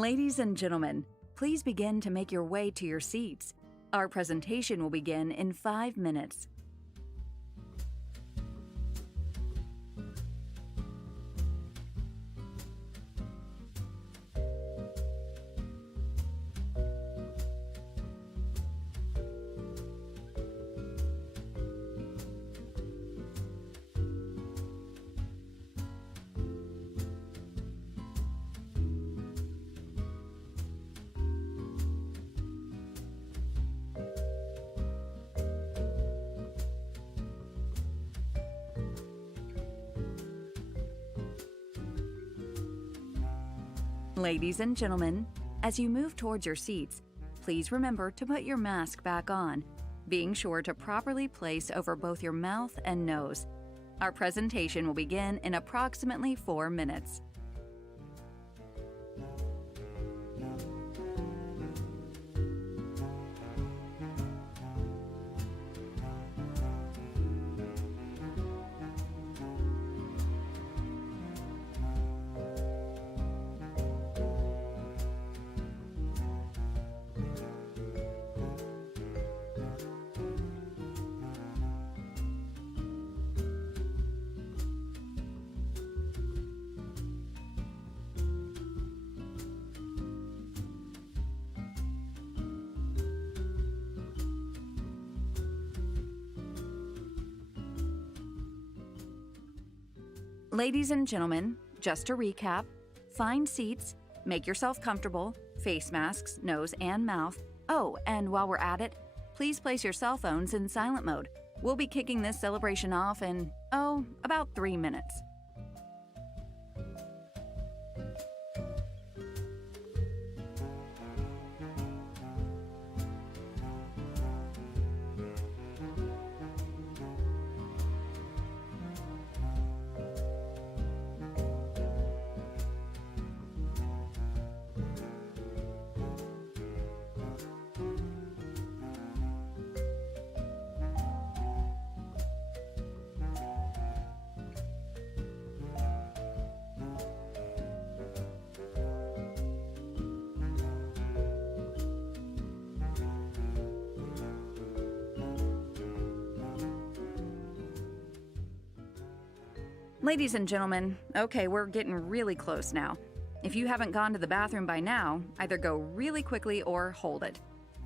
Ladies and gentlemen, please begin to make your way to your seats. Our presentation will begin in 5 minutes. Ladies and gentlemen, as you move towards your seats, please remember to put your mask back on, being sure to properly place over both your mouth and nose. Our presentation will begin in approximately 4 minutes. Ladies and gentlemen, just to recap, find seats, make yourself comfortable, face masks, nose and mouth. Oh, and while we're at it, please place your cell phones in silent mode. We'll be kicking this celebration off in, about 3 minutes. Ladies and gentlemen, okay, we're getting really close now. If you haven't gone to the bathroom by now, either go really quickly or hold it.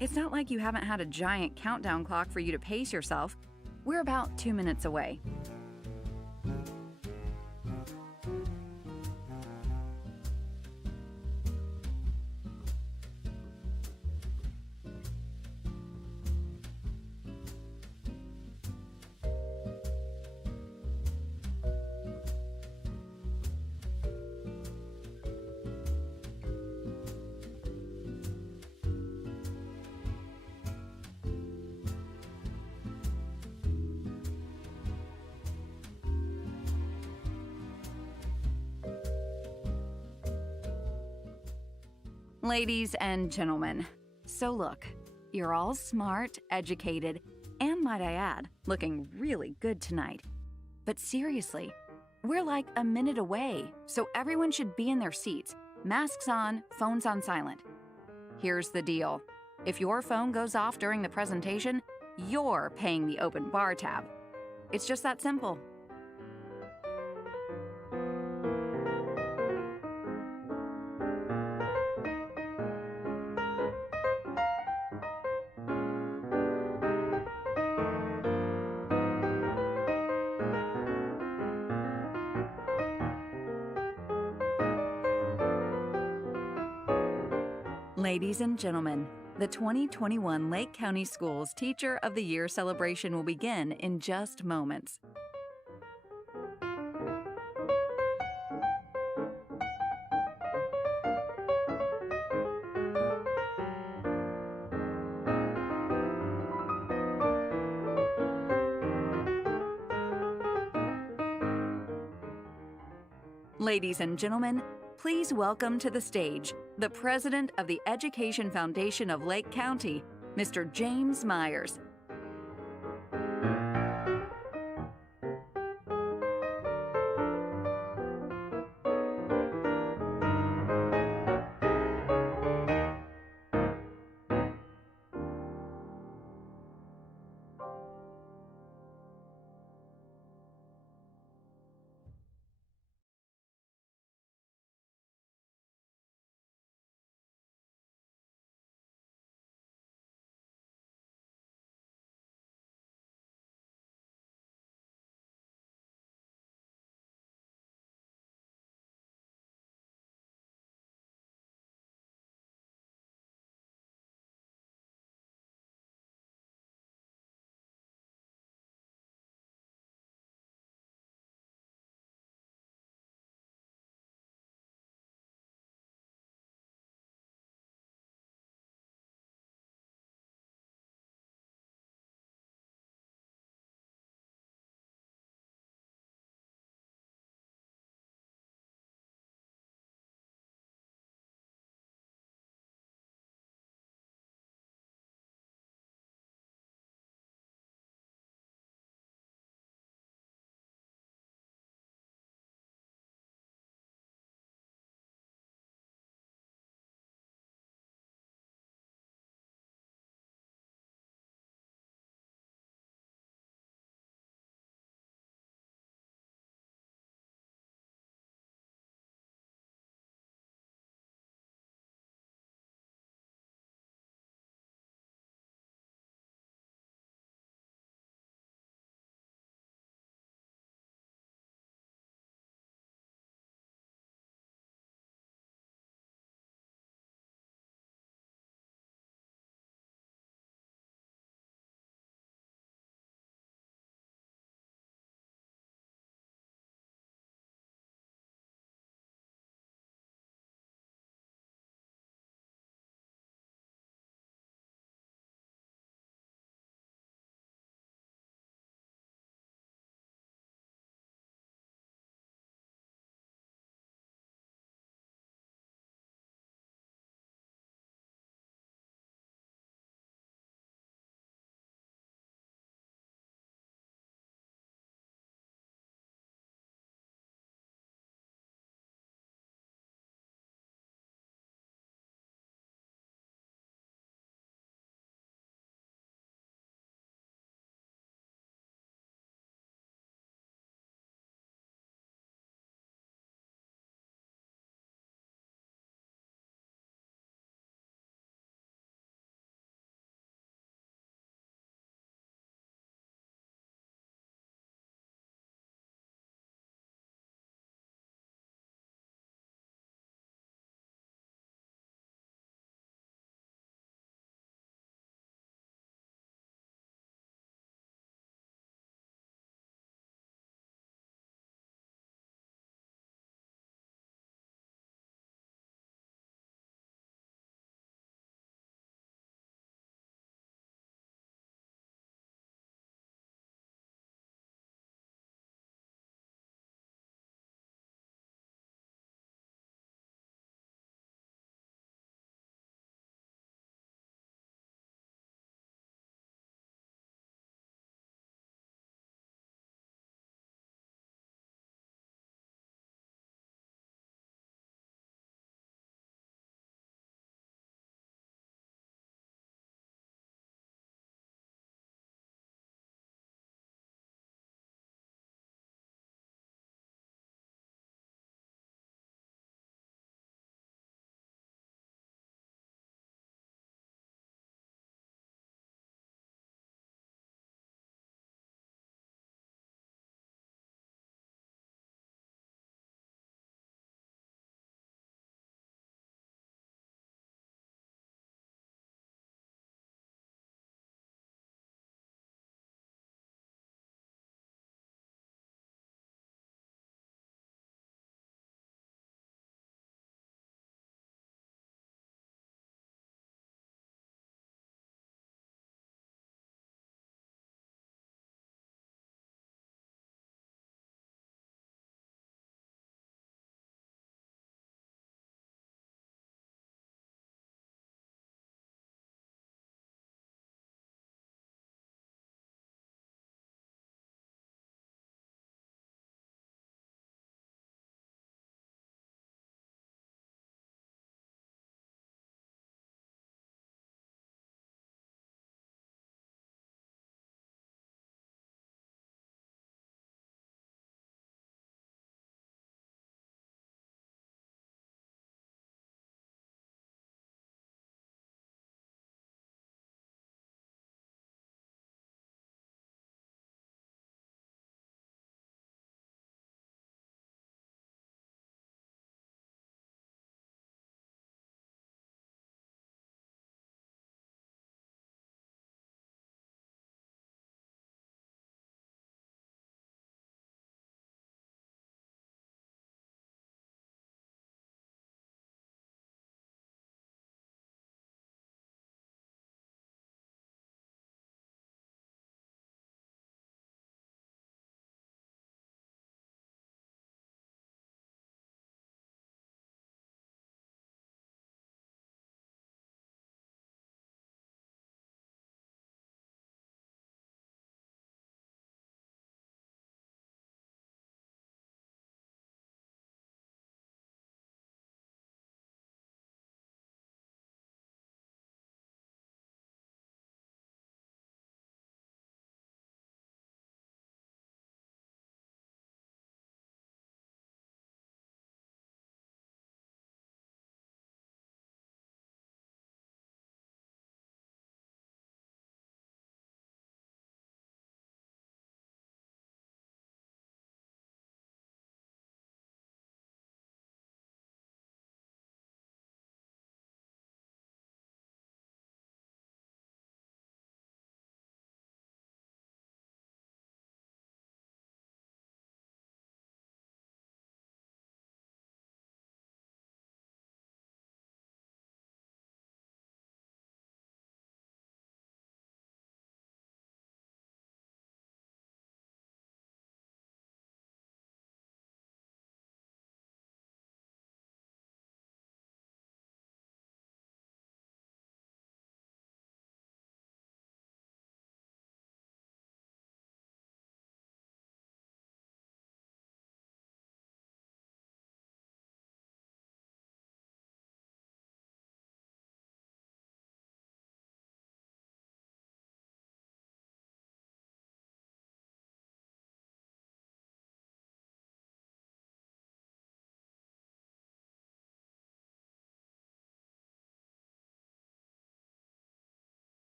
It's not like you haven't had a giant countdown clock for you to pace yourself. We're about 2 minutes away. Ladies and gentlemen, so look, you're all smart, educated, and might I add, looking really good tonight. But seriously, we're like a minute away, so everyone should be in their seats, masks on, phones on silent. Here's the deal. If your phone goes off during the presentation, you're paying the open bar tab. It's just that simple. Ladies and gentlemen, the 2021 Lake County Schools Teacher of the Year celebration will begin in just moments. Ladies and gentlemen, please welcome to the stage the President of the Education Foundation of Lake County, Mr. James Myers.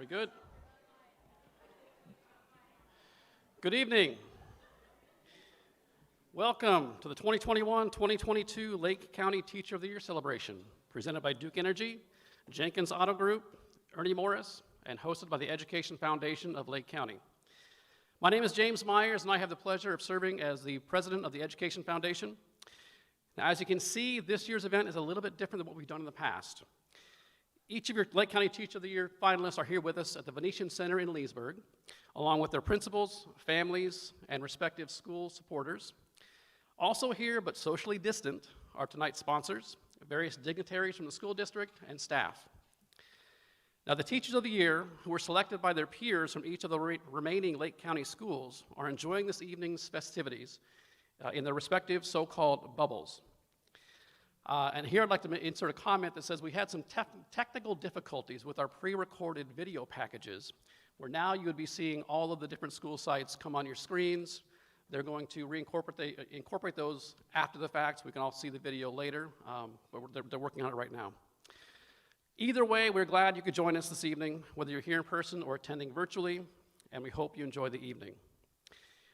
We good? Good evening. Welcome to the 2021-2022 Lake County Teacher of the Year celebration, presented by Duke Energy, Jenkins Auto Group, Ernie Morris, and hosted by the Education Foundation of Lake County. My name is James Myers, and I have the pleasure of serving as the president of the Education Foundation. Now, as you can see, this year's event is a little bit different than what we've done in the past. Each of your Lake County Teacher of the Year finalists are here with us at the Venetian Center in Leesburg, along with their principals, families, and respective school supporters. Also here, but socially distant, are tonight's sponsors, various dignitaries from the school district, and staff. Now, the Teachers of the Year, who were selected by their peers from each of the remaining Lake County schools, are enjoying this evening's festivities in their respective so-called bubbles. And here I'd like to insert a comment that says we had some technical difficulties with our pre-recorded video packages, where now you would be seeing all of the different school sites come on your screens. They're going to incorporate those after the fact, so we can all see the video later, but they're working on it right now. Either way, we're glad you could join us this evening, whether you're here in person or attending virtually, and we hope you enjoy the evening.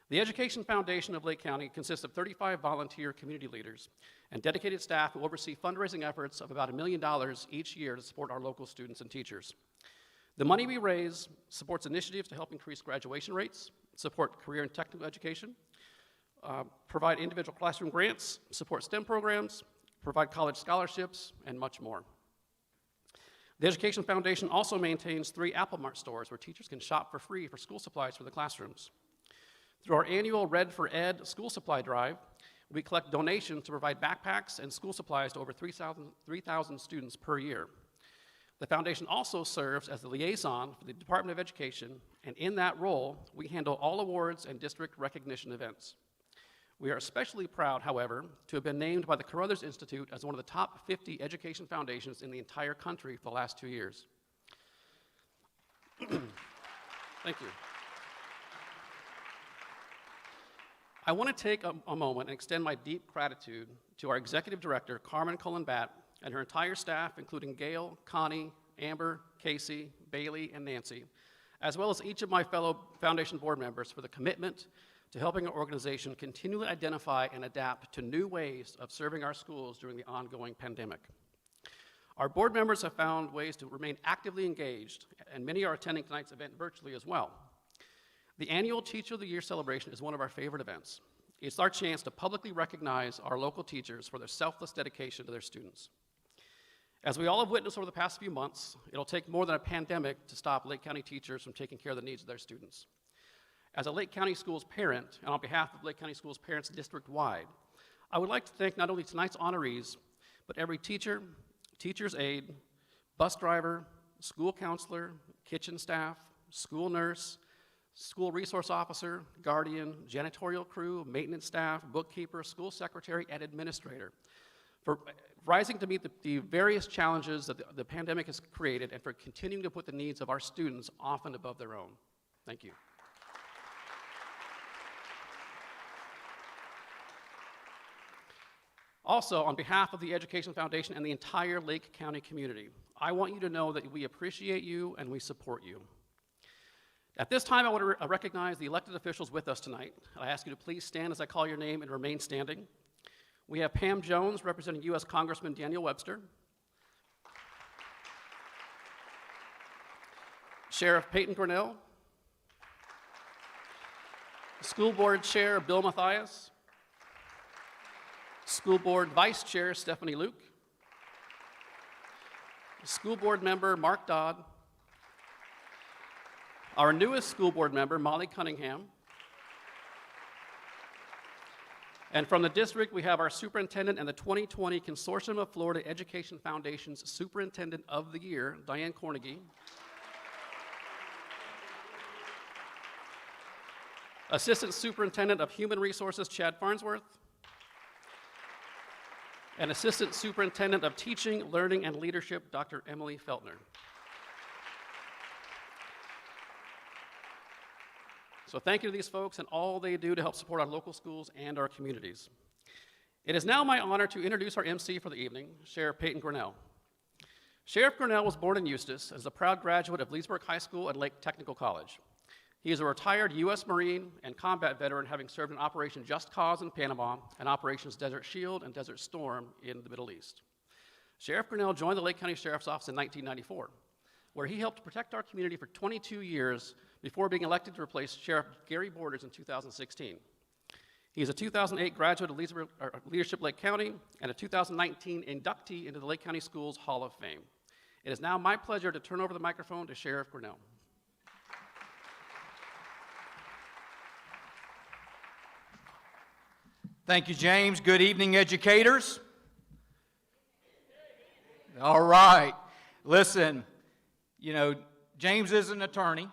The Education Foundation of Lake County consists of 35 volunteer community leaders and dedicated staff who oversee fundraising efforts of about $1 million each year to support our local students and teachers. The money we raise supports initiatives to help increase graduation rates, support career and technical education, provide individual classroom grants, support STEM programs, provide college scholarships, and much more. The Education Foundation also maintains 3 Apple Mart stores where teachers can shop for free for school supplies for the classrooms. Through our annual Red for Ed school supply drive, we collect donations to provide backpacks and school supplies to over 3,000 students per year. The foundation also serves as the liaison for the Department of Education, and in that role, we handle all awards and district recognition events. We are especially proud, however, to have been named by the Carruthers Institute as one of the top 50 education foundations in the entire country for the last 2 years. Thank you. I want to take a moment and extend my deep gratitude to our Executive Director, Carmen Cullen-Batt, and her entire staff, including Gail, Connie, Amber, Casey, Bailey, and Nancy, as well as each of my fellow Foundation board members for the commitment to helping our organization continually identify and adapt to new ways of serving our schools during the ongoing pandemic. Our board members have found ways to remain actively engaged, and many are attending tonight's event virtually as well. The annual Teacher of the Year celebration is one of our favorite events. It's our chance to publicly recognize our local teachers for their selfless dedication to their students. As we all have witnessed over the past few months, it'll take more than a pandemic to stop Lake County teachers from taking care of the needs of their students. As a Lake County Schools parent, and on behalf of Lake County Schools parents district-wide, I would like to thank not only tonight's honorees, but every teacher, teacher's aide, bus driver, school counselor, kitchen staff, school nurse, school resource officer, guardian, janitorial crew, maintenance staff, bookkeeper, school secretary, and administrator for rising to meet the various challenges that the pandemic has created and for continuing to put the needs of our students often above their own. Thank you. Also, on behalf of the Education Foundation and the entire Lake County community, I want you to know that we appreciate you and we support you. At this time, I want to recognize the elected officials with us tonight. I ask you to please stand as I call your name and remain standing. We have Pam Jones representing U.S. Congressman Daniel Webster, Sheriff Peyton Grinnell, School Board Chair Bill Mathias, School Board Vice Chair Stephanie Luke, School Board Member Mark Dodd, our newest school board member, Molly Cunningham. And from the district, we have our superintendent and the 2020 Consortium of Florida Education Foundation's Superintendent of the Year, Diane Cornegie. Assistant Superintendent of Human Resources, Chad Farnsworth. And Assistant Superintendent of Teaching, Learning, and Leadership, Dr. Emily Feltner. So thank you to these folks and all they do to help support our local schools and our communities. It is now my honor to introduce our MC for the evening, Sheriff Peyton Grinnell. Sheriff Grinnell was born in Eustis and is a proud graduate of Leesburg High School and Lake Technical College. He is a retired U.S. Marine and combat veteran, having served in Operation Just Cause in Panama and Operations Desert Shield and Desert Storm in the Middle East. Sheriff Grinnell joined the Lake County Sheriff's Office in 1994, where he helped protect our community for 22 years before being elected to replace Sheriff Gary Borders in 2016. He is a 2008 graduate of Leadership Lake County and a 2019 inductee into the Lake County Schools Hall of Fame. It is now my pleasure to turn over the microphone to Sheriff Grinnell. Thank you, James. Good evening, educators. All right. Listen, you know, James is an attorney,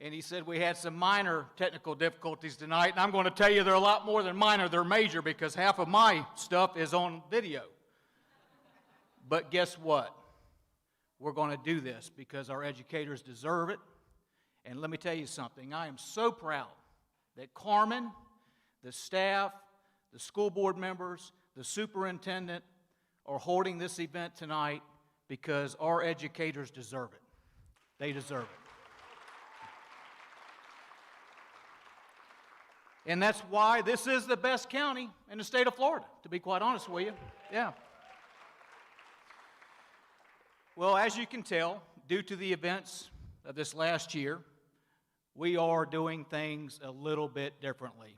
and he said we had some minor technical difficulties tonight, and I'm going to tell you they're a lot more than minor, they're major, because half of my stuff is on video. But guess what? We're going to do this because our educators deserve it. And let me tell you something. I am so proud that Carmen, the staff, the school board members, the superintendent are holding this event tonight because our educators deserve it. They deserve it. And that's why this is the best county in the state of Florida, to be quite honest with you. Yeah. Well, as you can tell, due to the events of this last year, we are doing things a little bit differently.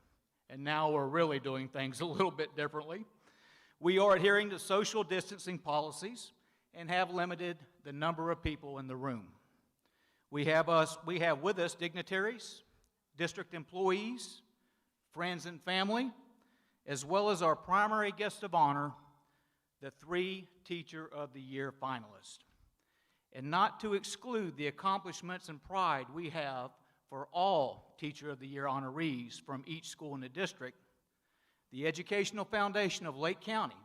And now we're really doing things a little bit differently. We are adhering to social distancing policies and have limited the number of people in the room. We have with us dignitaries, district employees, friends and family, as well as our primary guest of honor, the 3 Teacher of the Year finalists. And not to exclude the accomplishments and pride we have for all Teacher of the Year honorees from each school in the district, the Educational Foundation of Lake County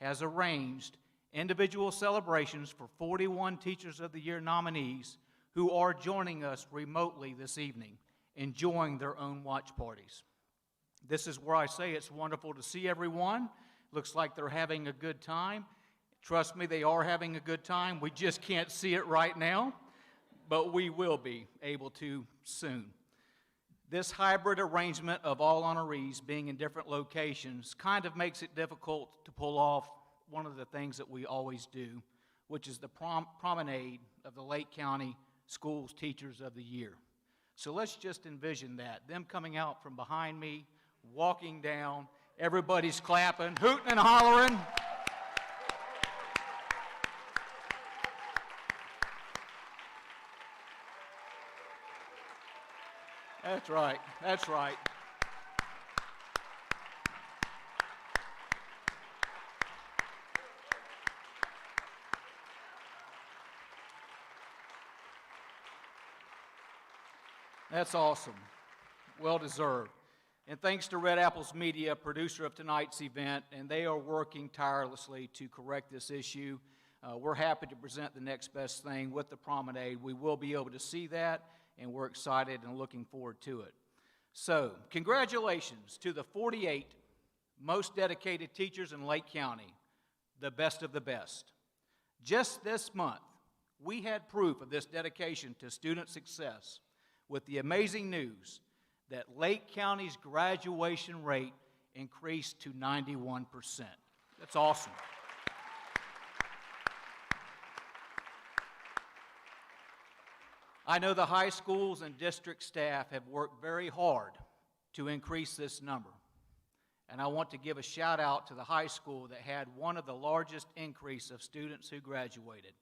has arranged individual celebrations for 41 Teachers of the Year nominees who are joining us remotely this evening, enjoying their own watch parties. This is where I say it's wonderful to see everyone. Looks like they're having a good time. Trust me, they are having a good time. We just can't see it right now, but we will be able to soon. This hybrid arrangement of all honorees being in different locations kind of makes it difficult to pull off one of the things that we always do, which is the promenade of the Lake County Schools Teachers of the Year. So let's just envision that, them coming out from behind me, walking down, everybody's clapping, hooting and hollering. That's right, that's right. That's awesome. Well deserved. And thanks to Red Apples Media, producer of tonight's event, and they are working tirelessly to correct this issue. We're happy to present the next best thing with the promenade. We will be able to see that, and we're excited and looking forward to it. So, congratulations to the 48 most dedicated teachers in Lake County, the best of the best. Just this month, we had proof of this dedication to student success with the amazing news that Lake County's graduation rate increased to 91%. That's awesome. I know the high schools and district staff have worked very hard to increase this number. And I want to give a shout out to the high school that had one of the largest increase of students who graduated.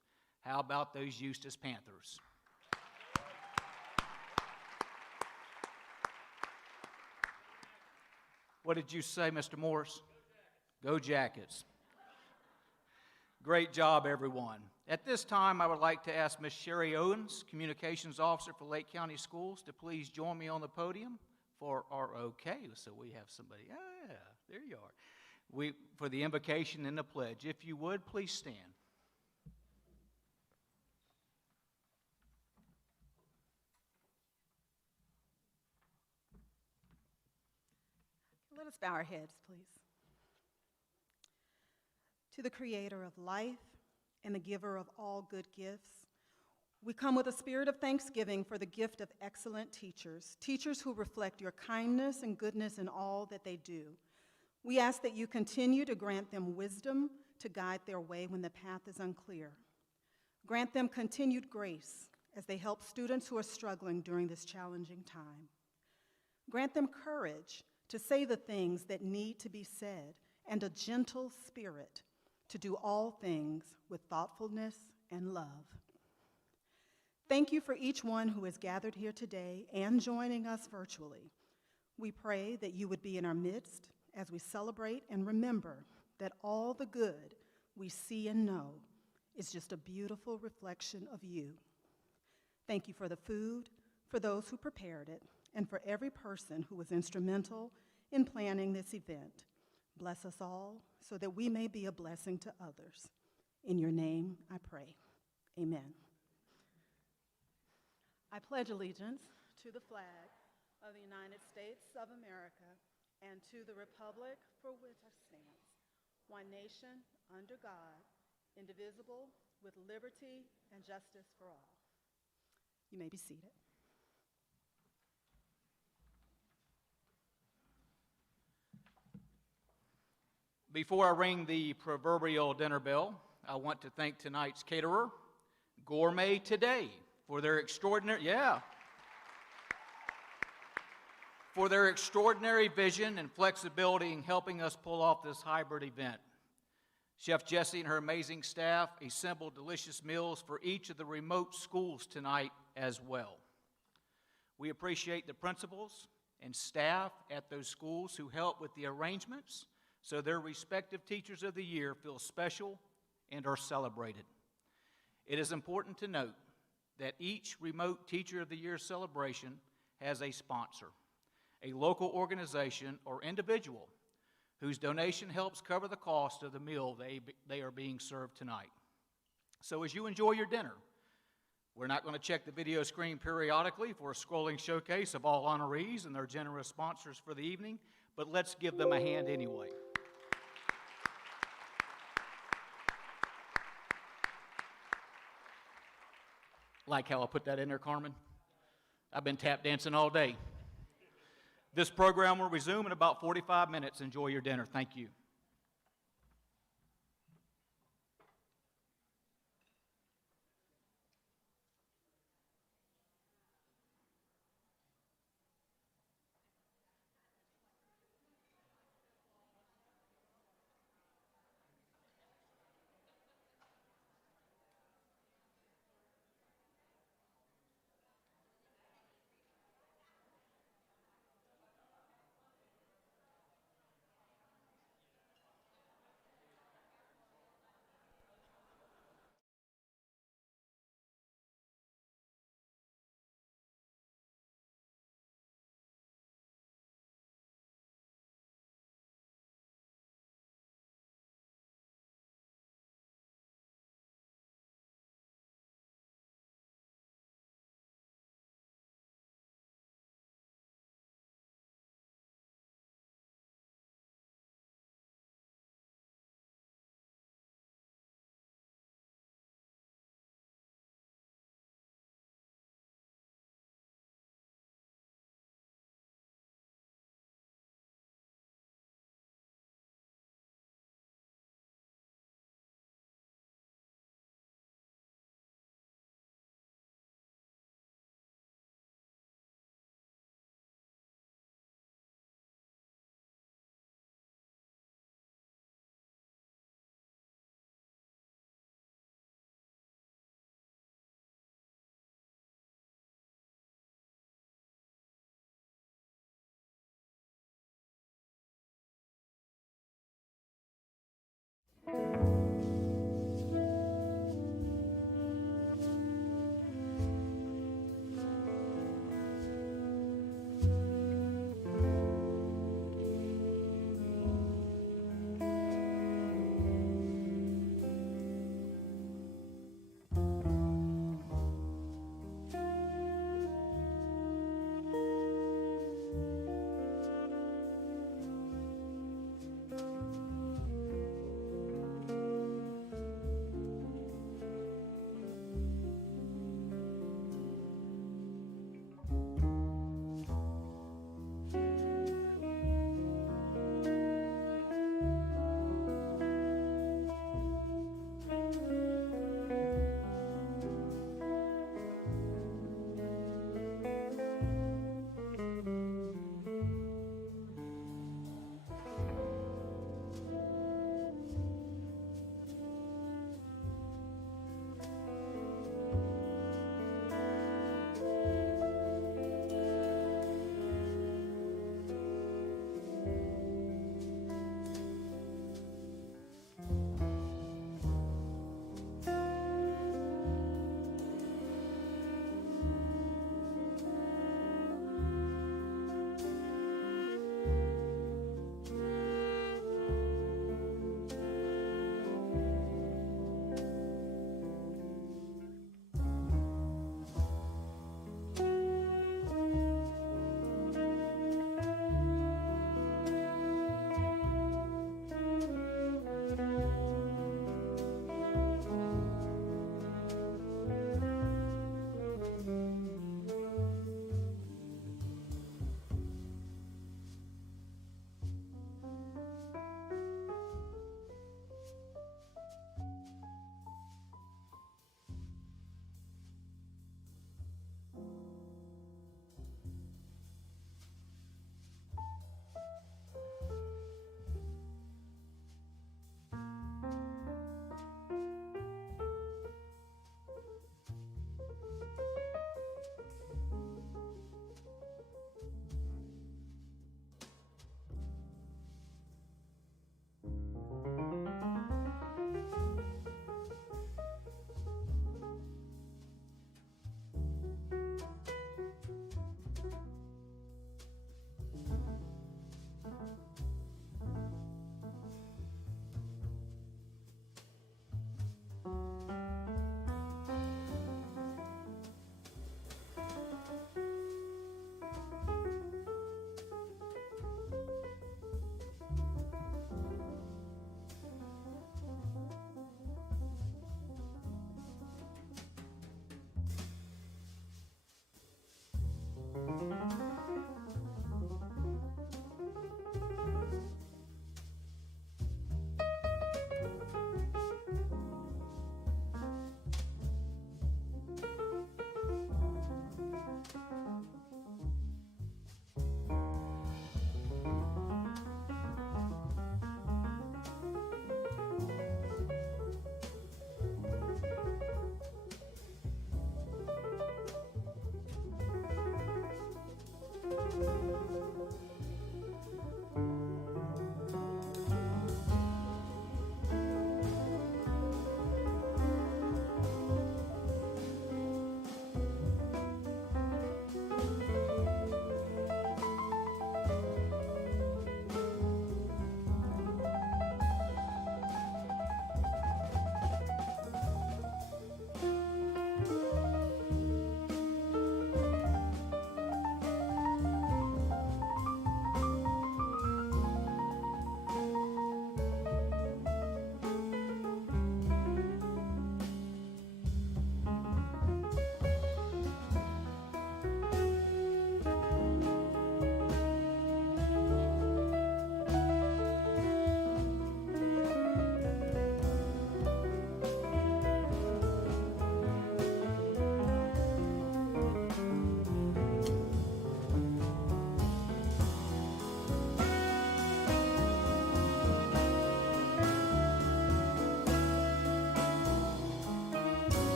How about those Eustis Panthers? What did you say, Mr. Morris? Go Jackets. Great job, everyone. At this time, I would like to ask Ms. Sherry Owens, Communications Officer for Lake County Schools, to please join me on the podium for our okay. So we have somebody, there you are. For the invocation and the pledge. If you would, please stand. Let us bow our heads, please. To the Creator of life and the giver of all good gifts. We come with a spirit of thanksgiving for the gift of excellent teachers, teachers who reflect your kindness and goodness in all that they do. We ask that you continue to grant them wisdom to guide their way when the path is unclear. Grant them continued grace as they help students who are struggling during this challenging time. Grant them courage to say the things that need to be said and a gentle spirit to do all things with thoughtfulness and love. Thank you for each one who is gathered here today and joining us virtually. We pray that you would be in our midst as we celebrate and remember that all the good we see and know is just a beautiful reflection of you. Thank you for the food, for those who prepared it, and for every person who was instrumental in planning this event. Bless us all so that we may be a blessing to others. In your name I pray. Amen. I pledge allegiance to the flag of the United States of America and to the republic for which it stands, one nation, under God, indivisible, with liberty and justice for all. You may be seated. Before I ring the proverbial dinner bell, I want to thank tonight's caterer, Gourmet Today, for their extraordinary vision and flexibility in helping us pull off this hybrid event. Chef Jessie and her amazing staff assembled delicious meals for each of the remote schools tonight as well. We appreciate the principals and staff at those schools who help with the arrangements so their respective Teachers of the Year feel special and are celebrated. It is important to note that each remote Teacher of the Year celebration has a sponsor, a local organization or individual whose donation helps cover the cost of the meal they are being served tonight. So as you enjoy your dinner, we're not going to check the video screen periodically for a scrolling showcase of all honorees and their generous sponsors for the evening, but let's give them a hand anyway. Like how I put that in there, Carmen? I've been tap dancing all day. This program will resume in about 45 minutes. Enjoy your dinner. Thank you.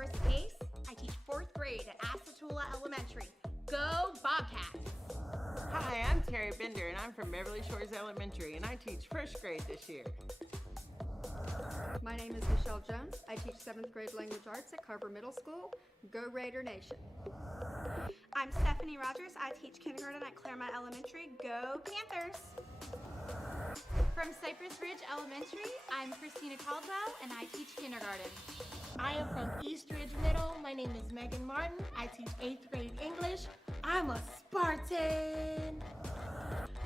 Chris Ace. I teach 4th grade at Asatula Elementary. Go Bobcats! Hi, I'm Terry Bender, and I'm from Beverly Shores Elementary, and I teach 1st grade this year. My name is Michelle Jones. I teach 7th grade language arts at Carver Middle School. Go Raider Nation. I'm Stephanie Rogers. I teach kindergarten at Claremont Elementary. Go Panthers! From Cypress Ridge Elementary, I'm Christina Caldwell, and I teach kindergarten. I am from East Ridge Middle. My name is Megan Martin. I teach 8th grade English. I'm a Spartan.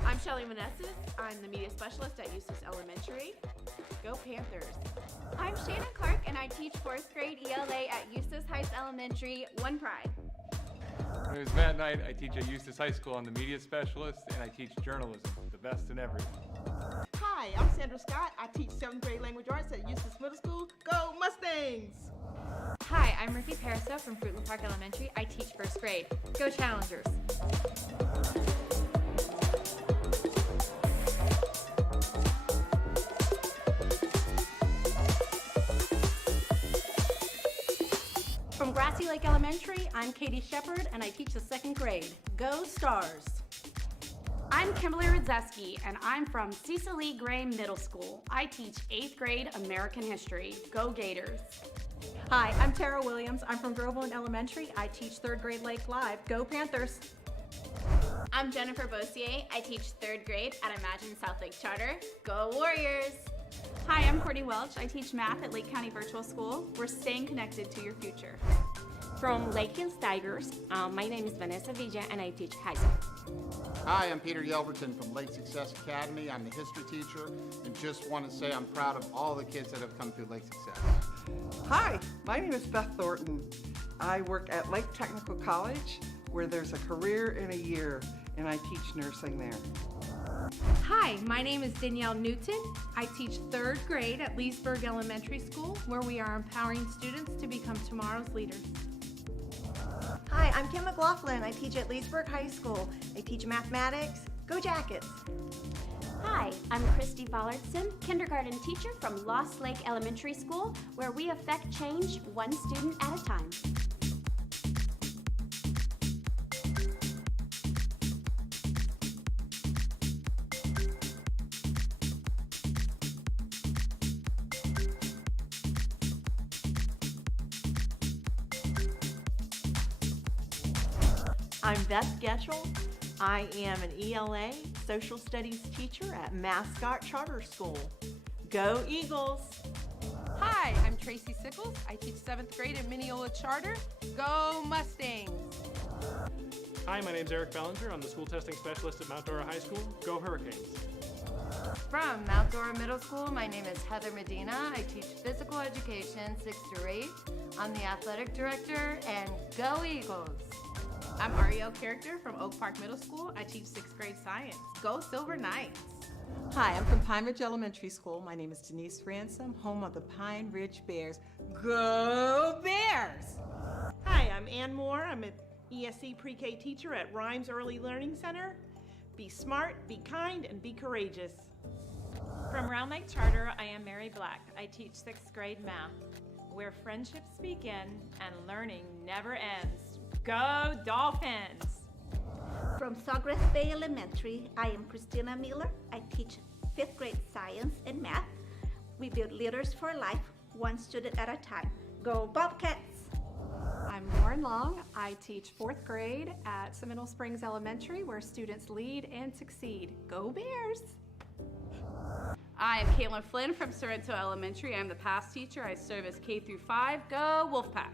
I'm Shelly Manessis. I'm the media specialist at Eustis Elementary. Go Panthers. I'm Shannon Clark, and I teach 4th grade ELA at Eustis Heights Elementary. One Pride. My name is Matt Knight. I teach at Eustis High School. I'm the media specialist, and I teach journalism, the best in everything. Hi, I'm Sandra Scott. I teach 7th grade language arts at Eustis Middle School. Go Mustangs! Hi, I'm Ruthie Pariseau from Fruitland Park Elementary. I teach 1st grade. Go Challengers! From Grassy Lake Elementary, I'm Katie Shepard, and I teach the 2nd grade. Go Stars! I'm Kimberly Rudzeski, and I'm from Cecil E. Gray Middle School. I teach 8th grade American History. Go Gators! Hi, I'm Tara Williams. I'm from Groveland Elementary. I teach 3rd grade Lake Live. Go Panthers! I'm Jennifer Bossier. I teach 3rd grade at Imagine South Lake Charter. Go Warriors! Hi, I'm Courtney Welch. I teach math at Lake County Virtual School. We're staying connected to your future. From Lake Hills Tigers, my name is Vanessa Villa, and I teach high school. Hi, I'm Peter Yelverton from Lake Success Academy. I'm the history teacher, and just want to say I'm proud of all the kids that have come through Lake Success. Hi, my name is Beth Thornton. I work at Lake Technical College, where there's a career in a year, and I teach nursing there. Hi, my name is Danielle Newton. I teach 3rd grade at Leesburg Elementary School, where we are empowering students to become tomorrow's leaders. Hi, I'm Kim McLaughlin. I teach at Leesburg High School. I teach mathematics. Go Jackets! Hi, I'm Christy Bollardson, kindergarten teacher from Lost Lake Elementary School, where we affect change one student at a time. I'm Beth Getchell. I am an ELA social studies teacher at Mascot Charter School. Go Eagles! Hi, I'm Tracy Sickles. I teach 7th grade at Mineola Charter. Go Mustangs! Hi, my name's Eric Bellinger. I'm the school testing specialist at Mount Dora High School. Go Hurricanes! From Mount Dora Middle School, my name is Heather Medina. I teach physical education 6 through 8. I'm the athletic director, and go Eagles! I'm Ariel Character from Oak Park Middle School. I teach 6th grade science. Go Silver Knights! Hi, I'm from Pine Ridge Elementary School. My name is Denise Ransom, home of the Pine Ridge Bears. Go Bears! Hi, I'm Ann Moore. I'm an ESC pre-K teacher at Rhymes Early Learning Center. Be smart, be kind, and be courageous. From Round Lake Charter, I am Mary Black. I teach 6th grade math, where friendships begin and learning never ends. Go Dolphins! From Sawgrass Bay Elementary, I am Christina Miller. I teach 5th grade science and math. We build leaders for life, one student at a time. Go Bobcats! I'm Lauren Long. I teach 4th grade at Seminole Springs Elementary, where students lead and succeed. Go Bears! I am Caitlin Flynn from Sorrento Elementary. I'm the past teacher. I serve as K through 5. Go Wolfpack!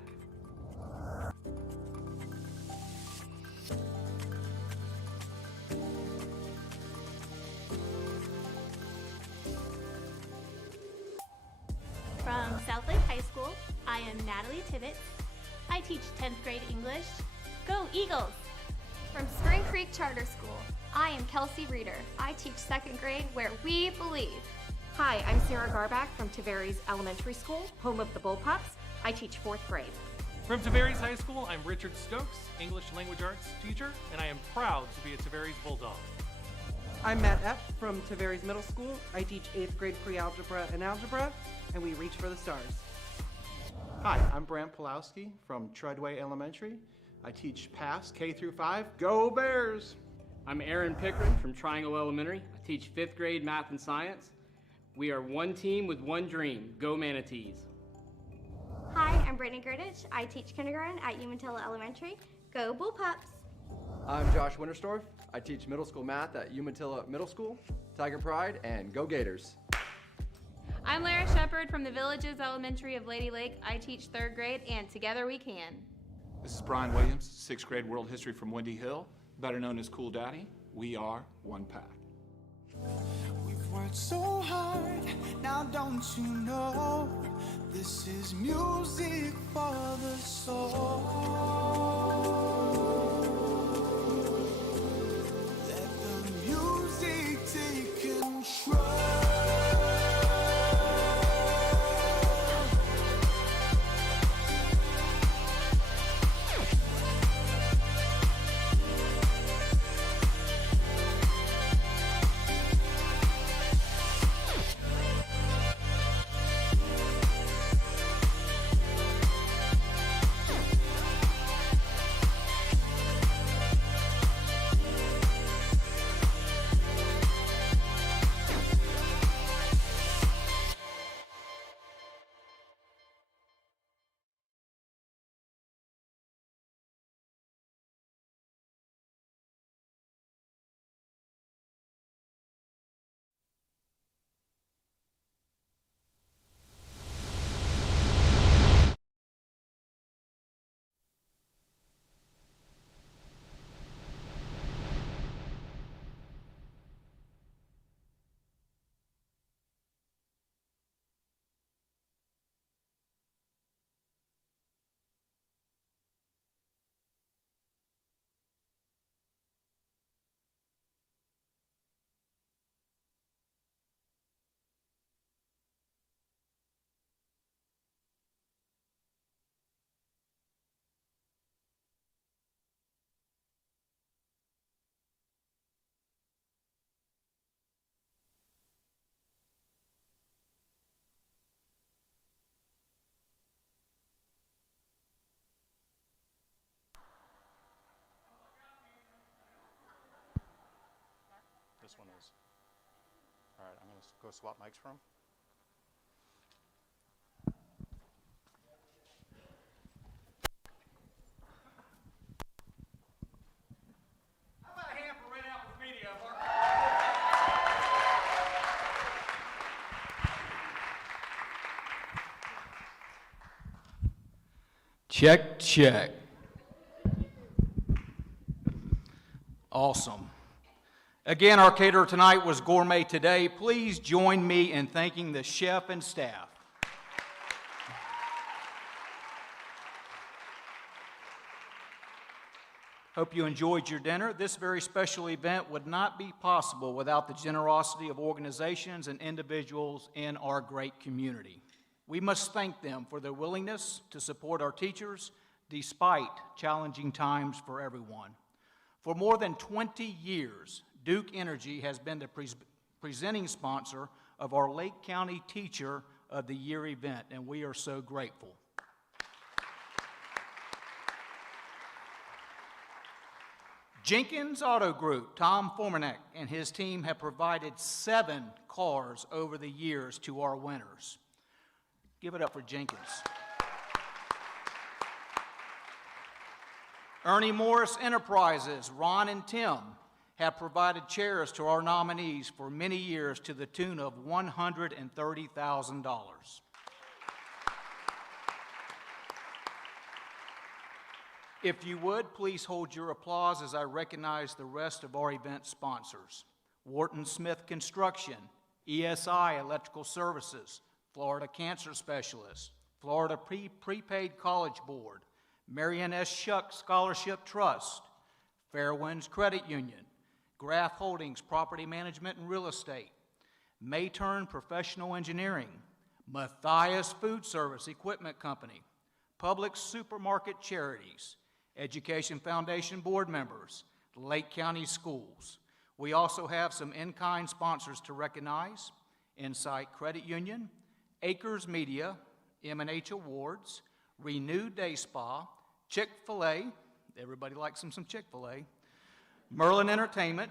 From South Lake High School, I am Natalie Tibbetts. I teach 10th grade English. Go Eagles! From Spring Creek Charter School, I am Kelsey Reeder. I teach 2nd grade, where we believe. Hi, I'm Sarah Garback from Tavares Elementary School, home of the Bullpups. I teach 4th grade. From Tavares High School, I'm Richard Stokes, English language arts teacher, and I am proud to be a Tavares Bulldog. I'm Matt Epp from Tavares Middle School. I teach 8th grade pre-algebra and algebra, and we reach for the stars. Hi, I'm Brant Pulowski from Treadway Elementary. I teach past K through 5. Go Bears! I'm Aaron Pickering from Triangle Elementary. I teach 5th grade math and science. We are one team with one dream. Go Manatees. Hi, I'm Brittany Gurditch. I teach kindergarten at Umatilla Elementary. Go Bullpups! I'm Josh Winterstorff. I teach middle school math at Umatilla Middle School. Tiger Pride and Go Gators. I'm Lara Shepard from the Villages Elementary of Lady Lake. I teach 3rd grade, and together we can. This is Brian Williams, 6th grade world history from Windy Hill, better known as Cool Daddy. We are one pack. We've worked so hard, now don't you know, this is music for the soul. Let the music take control. This one is. All right, I'm going to go swap mics for him. How about a hand for Red Apples Media? Check, check. Awesome. Again, our caterer tonight was Gourmet Today. Please join me in thanking the chef and staff. Hope you enjoyed your dinner. This very special event would not be possible without the generosity of organizations and individuals in our great community. We must thank them for their willingness to support our teachers despite challenging times for everyone. For more than 20 years, Duke Energy has been the presenting sponsor of our Lake County Teacher of the Year event, and we are so grateful. Jenkins Auto Group, Tom Formanek and his team have provided 7 cars over the years to our winners. Give it up for Jenkins. Ernie Morris Enterprises, Ron and Tim, have provided chairs to our nominees for many years to the tune of $130,000. If you would, please hold your applause as I recognize the rest of our event sponsors. Wharton Smith Construction, ESI Electrical Services, Florida Cancer Specialists, Florida Prepaid College Board, Marion S. Shuck Scholarship Trust, Fairwinds Credit Union, Graff Holdings Property Management and Real Estate, Mayturn Professional Engineering, Matthias Food Service Equipment Company, Public Supermarket Charities, Education Foundation Board members, Lake County Schools. We also have some in-kind sponsors to recognize: Insight Credit Union, Acres Media, M&H Awards, Renewed Day Spa, Chick-fil-A, everybody likes some Chick-fil-A, Merlin Entertainment,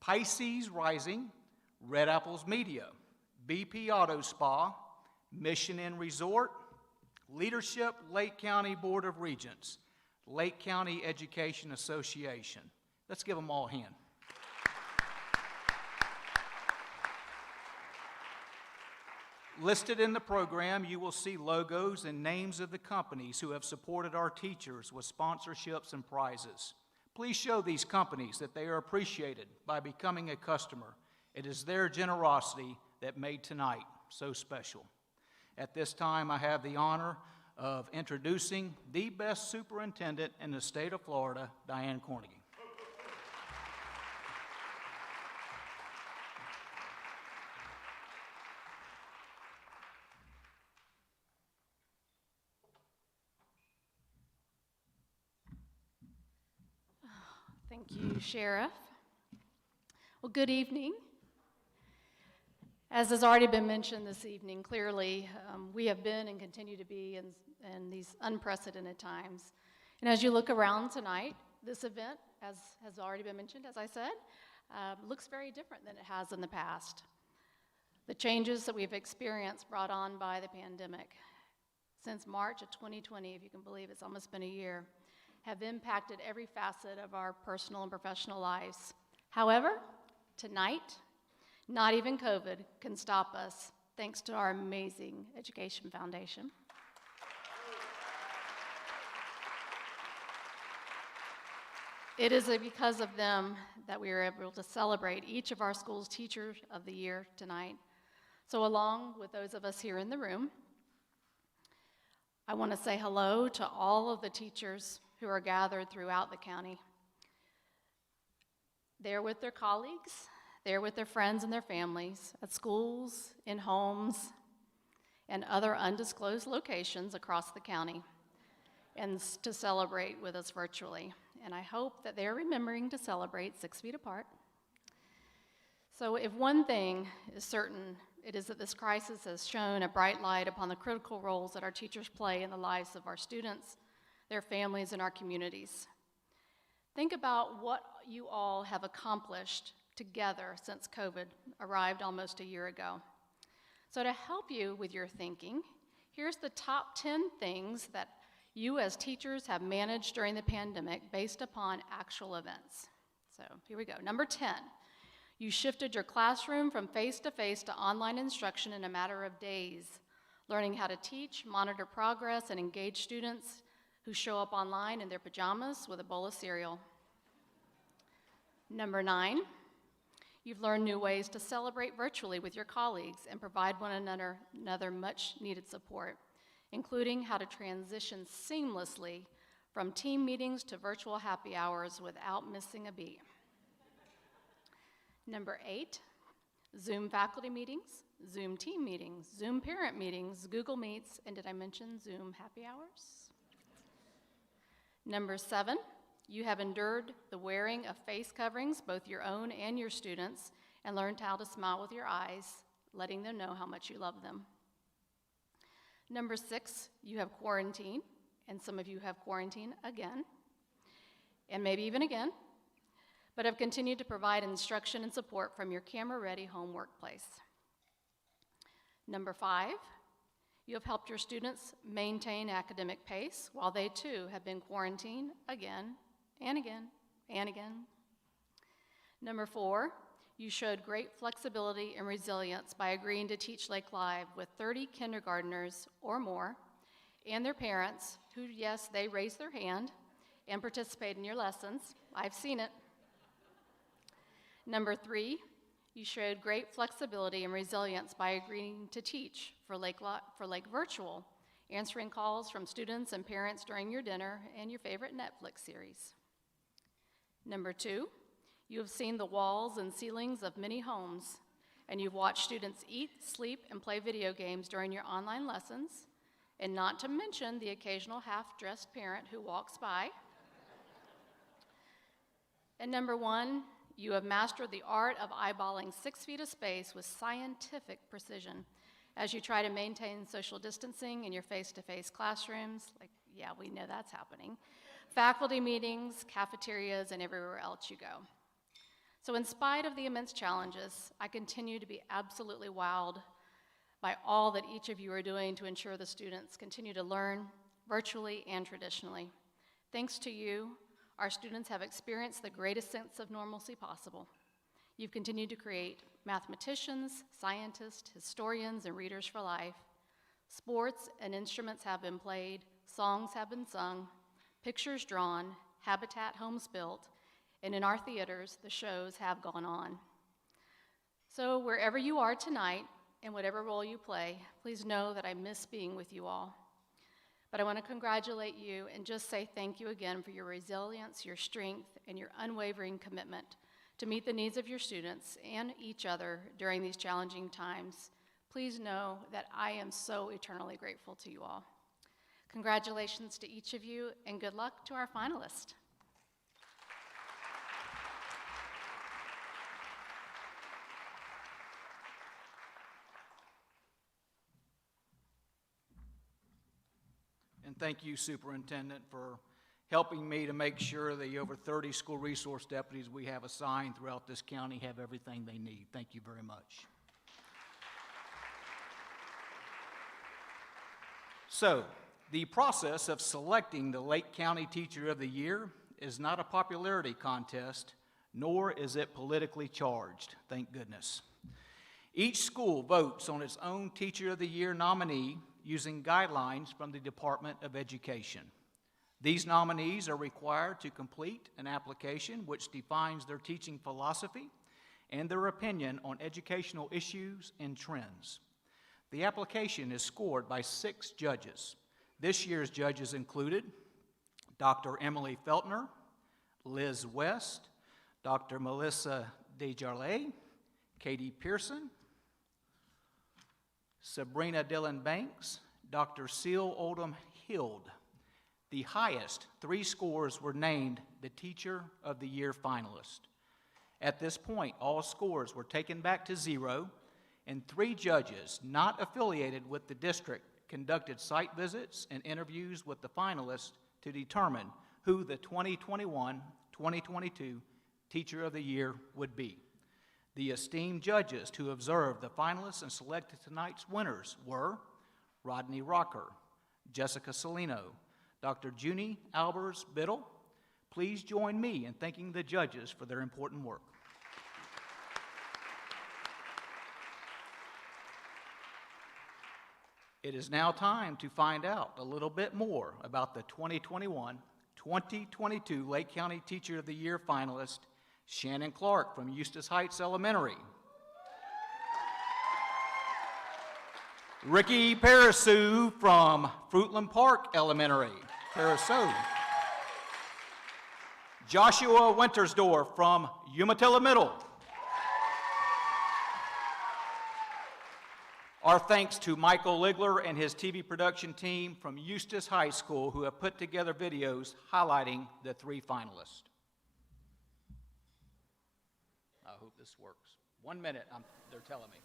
Pisces Rising, Red Apples Media, BP Auto Spa, Mission Inn Resort, Leadership Lake County Board of Regents, Lake County Education Association. Let's give them all a hand. Listed in the program, you will see logos and names of the companies who have supported our teachers with sponsorships and prizes. Please show these companies that they are appreciated by becoming a customer. It is their generosity that made tonight so special. At this time, I have the honor of introducing the best superintendent in the state of Florida, Diane Cornegie. Thank you, Sheriff. Well, good evening. As has already been mentioned this evening, clearly we have been and continue to be in these unprecedented times. And as you look around tonight, this event, as has already been mentioned, as I said, looks very different than it has in the past. The changes that we've experienced brought on by the pandemic since March of 2020, if you can believe it's almost been a year, have impacted every facet of our personal and professional lives. However, tonight, not even COVID can stop us, thanks to our amazing Education Foundation. It is because of them that we are able to celebrate each of our school's Teacher of the Year tonight. So along with those of us here in the room, I want to say hello to all of the teachers who are gathered throughout the county. They're with their colleagues, they're with their friends and their families, at schools, in homes, and other undisclosed locations across the county, and to celebrate with us virtually. And I hope that they're remembering to celebrate 6 feet apart. So if one thing is certain, it is that this crisis has shone a bright light upon the critical roles that our teachers play in the lives of our students, their families, and our communities. Think about what you all have accomplished together since COVID arrived almost a year ago. So to help you with your thinking, here's the top 10 things that you as teachers have managed during the pandemic based upon actual events. So here we go. Number 10, you shifted your classroom from face-to-face to online instruction in a matter of days, learning how to teach, monitor progress, and engage students who show up online in their pajamas with a bowl of cereal. Number 9, you've learned new ways to celebrate virtually with your colleagues and provide one another much needed support, including how to transition seamlessly from team meetings to virtual happy hours without missing a beat. Number 8, Zoom faculty meetings, Zoom team meetings, Zoom parent meetings, Google Meets, and did I mention Zoom happy hours? Number 7, you have endured the wearing of face coverings, both your own and your students, and learned how to smile with your eyes, letting them know how much you love them. Number 6, you have quarantined, and some of you have quarantined again, and maybe even again, but have continued to provide instruction and support from your camera-ready home workplace. Number 5, you have helped your students maintain academic pace while they too have been quarantined again and again and again. Number 4, you showed great flexibility and resilience by agreeing to teach Lake Live with 30 kindergartners or more and their parents who, yes, they raised their hand and participated in your lessons. I've seen it. Number 3, you showed great flexibility and resilience by agreeing to teach for Lake Virtual, answering calls from students and parents during your dinner and your favorite Netflix series. Number 2, you have seen the walls and ceilings of many homes, and you've watched students eat, sleep, and play video games during your online lessons, and not to mention the occasional half-dressed parent who walks by. And number 1, you have mastered the art of eyeballing 6 feet of space with scientific precision as you try to maintain social distancing in your face-to-face classrooms, like, yeah, we know that's happening, faculty meetings, cafeterias, and everywhere else you go. So in spite of the immense challenges, I continue to be absolutely wowed by all that each of you are doing to ensure the students continue to learn virtually and traditionally. Thanks to you, our students have experienced the greatest sense of normalcy possible. You've continued to create mathematicians, scientists, historians, and readers for life. Sports and instruments have been played, songs have been sung, pictures drawn, habitat homes built, and in our theaters, the shows have gone on. So wherever you are tonight, and whatever role you play, please know that I miss being with you all. But I want to congratulate you and just say thank you again for your resilience, your strength, and your unwavering commitment to meet the needs of your students and each other during these challenging times. Please know that I am so eternally grateful to you all. Congratulations to each of you, and good luck to our finalists. And thank you, Superintendent, for helping me to make sure the over 30 school resource deputies we have assigned throughout this county have everything they need. Thank you very much. So, the process of selecting the Lake County Teacher of the Year is not a popularity contest, nor is it politically charged, thank goodness. Each school votes on its own Teacher of the Year nominee using guidelines from the Department of Education. These nominees are required to complete an application which defines their teaching philosophy and their opinion on educational issues and trends. The application is scored by 6 judges. This year's judges included Dr. Emily Feltner, Liz West, Dr. Melissa Desjardins, Katie Pearson, Sabrina Dillon Banks, Dr. Seal Oldham Hild. The highest 3 scores were named the Teacher of the Year finalist. At this point, all scores were taken back to 0, and 3 judges not affiliated with the district conducted site visits and interviews with the finalists to determine who the 2021-2022 Teacher of the Year would be. The esteemed judges to observe the finalists and selected tonight's winners were Rodney Rocker, Jessica Salino, Dr. Junie Albers-Biddle. Please join me in thanking the judges for their important work. It is now time to find out a little bit more about the 2021-2022 Lake County Teacher of the Year finalist, Shannon Clark from Eustis Heights Elementary. Ricky Parasu from Fruitland Park Elementary. Parasu. Joshua Wintersdorf from Umatilla Middle. Our thanks to Michael Ligler and his TV production team from Eustis High School who have put together videos highlighting the 3 finalists. I hope this works. 1 minute, they're telling me.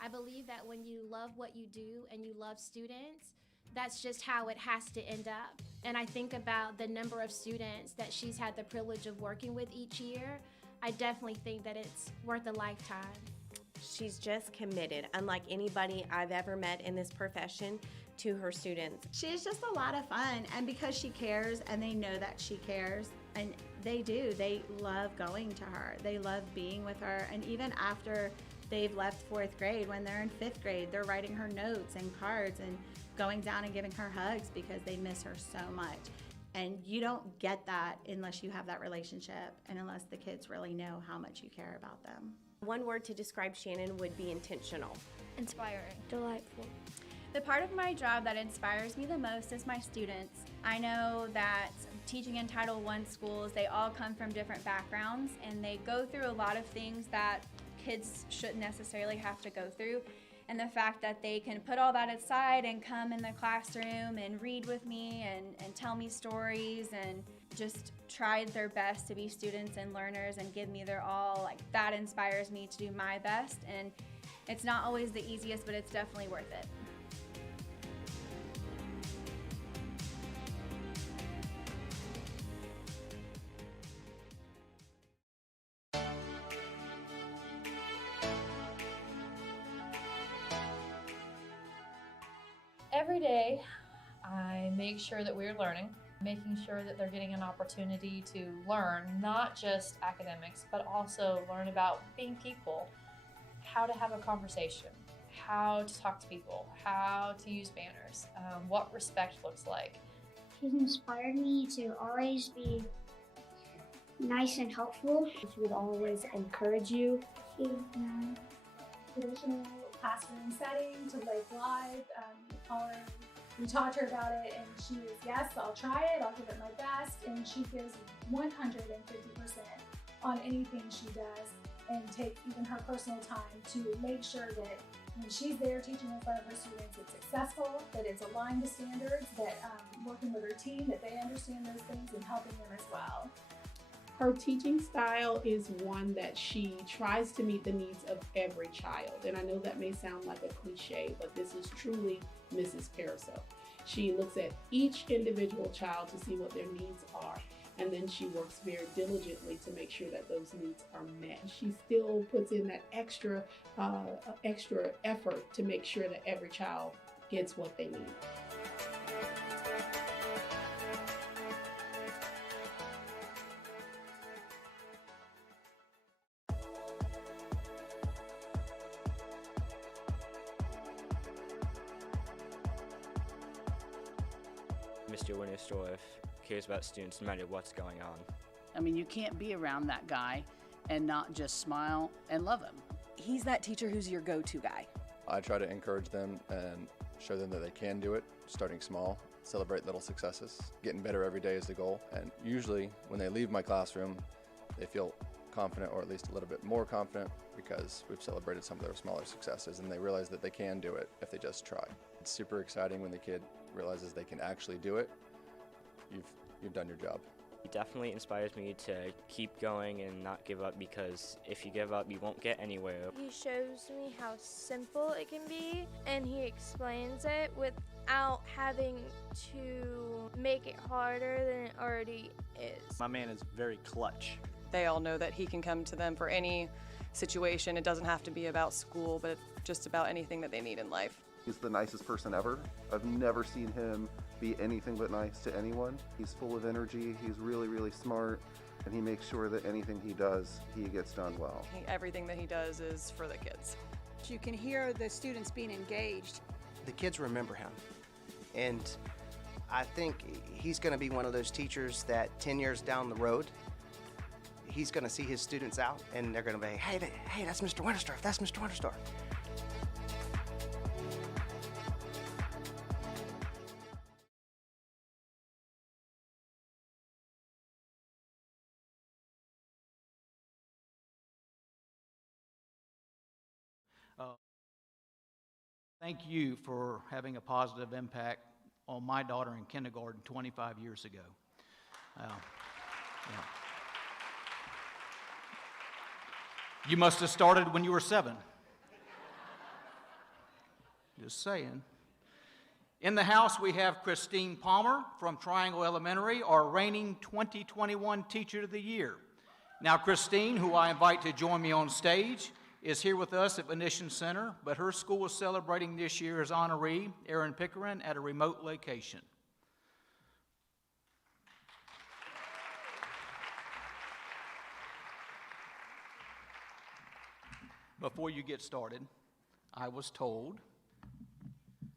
I believe that when you love what you do and you love students, that's just how it has to end up. And I think about the number of students that she's had the privilege of working with each year. I definitely think that it's worth a lifetime. She's just committed, unlike anybody I've ever met in this profession, to her students. She's just a lot of fun, and because she cares and they know that she cares, and they do, they love going to her. They love being with her, and even after they've left 4th grade, when they're in 5th grade, they're writing her notes and cards and going down and giving her hugs because they miss her so much. And you don't get that unless you have that relationship and unless the kids really know how much you care about them. One word to describe Shannon would be intentional. Inspiring. Delightful. The part of my job that inspires me the most is my students. I know that teaching in Title I schools, they all come from different backgrounds and they go through a lot of things that kids shouldn't necessarily have to go through. And the fact that they can put all that aside and come in the classroom and read with me and tell me stories and just try their best to be students and learners and give me their all, like that inspires me to do my best. And it's not always the easiest, but it's definitely worth it. Every day, I make sure that we're learning, making sure that they're getting an opportunity to learn, not just academics, but also learn about being people, how to have a conversation, how to talk to people, how to use banners, what respect looks like. She's inspired me to always be nice and helpful. She would always encourage you. She's Traditional classroom setting to Lake Live. We taught her about it and she was, yes, I'll try it, I'll give it my best. And she gives 150% on anything she does and takes even her personal time to make sure that when she's there teaching in front of her students, it's successful, that it's aligned to standards, that working with her team, that they understand those things and helping them as well. Her teaching style is one that she tries to meet the needs of every child. And I know that may sound like a cliche, but this is truly Mrs. Carousel. She looks at each individual child to see what their needs are, and then she works very diligently to make sure that those needs are met. She still puts in that extra effort to make sure that every child gets what they need. Mr. Winterstorff cares about students no matter what's going on. I mean, you can't be around that guy and not just smile and love him. He's that teacher who's your go-to guy. I try to encourage them and show them that they can do it, starting small, celebrate little successes. Getting better every day is the goal, and usually when they leave my classroom, they feel confident, or at least a little bit more confident, because we've celebrated some of their smaller successes and they realize that they can do it if they just try. It's super exciting when the kid realizes they can actually do it. You've done your job. He definitely inspires me to keep going and not give up, because if you give up, you won't get anywhere. He shows me how simple it can be, and he explains it without having to make it harder than it already is. My man is very clutch. They all know that he can come to them for any situation. It doesn't have to be about school, but just about anything that they need in life. He's the nicest person ever. I've never seen him be anything but nice to anyone. He's full of energy, he's really, really smart, and he makes sure that anything he does, he gets done well. Everything that he does is for the kids. You can hear the students being engaged. The kids remember him, and I think he's going to be one of those teachers that 10 years down the road, he's going to see his students out and they're going to be, hey, that's Mr. Winterstorff, that's Mr. Winterstorff. Thank you for having a positive impact on my daughter in kindergarten 25 years ago. Yeah. You must have started when you were 7. Just saying. In the house, we have Christine Palmer from Triangle Elementary, our reigning 2021 Teacher of the Year. Now, Christine, who I invite to join me on stage, is here with us at Venetian Center, but her school is celebrating this year's honoree, Erin Pickering, at a remote location. Before you get started, I was told